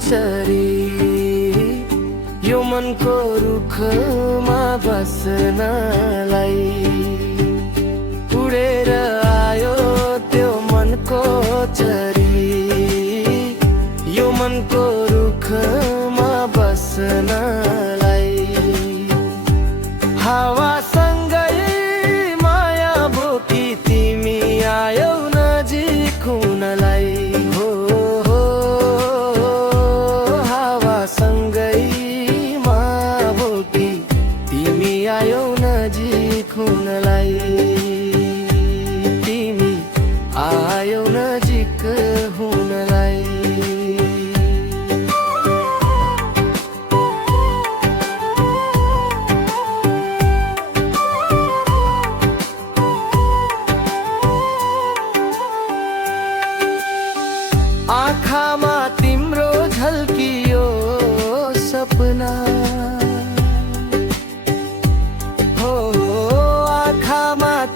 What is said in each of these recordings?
चरी यो मनको रुखमा बस्नलाई उडेर आयो त्यो मनको चरी यो मनको रुखमा बस्नलाई हावासँगै माया बोकी तिमी आयौ नजिक हुनलाई तिमी आयौ नजिक हुनलाई आँखामा तिम्रो झल्कियो सपना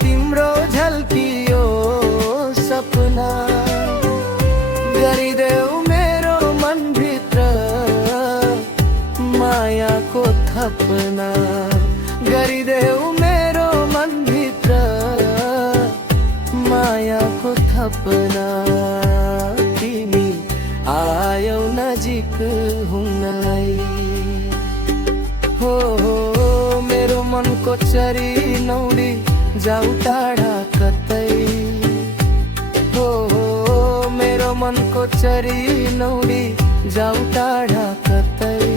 तिम्रो झल्कियो सपना गरिदेऊ मेरो मनभित्र मायाको थपना गरिदेऊ मेरो मनभित्र मायाको थपना तिमी आयौ नजिक हुनलाई हो मेरो मनको चरी नौडी जाऊ टाढा कतै हो मेरो मनको चरी नौडी जाऊ टाढा कतै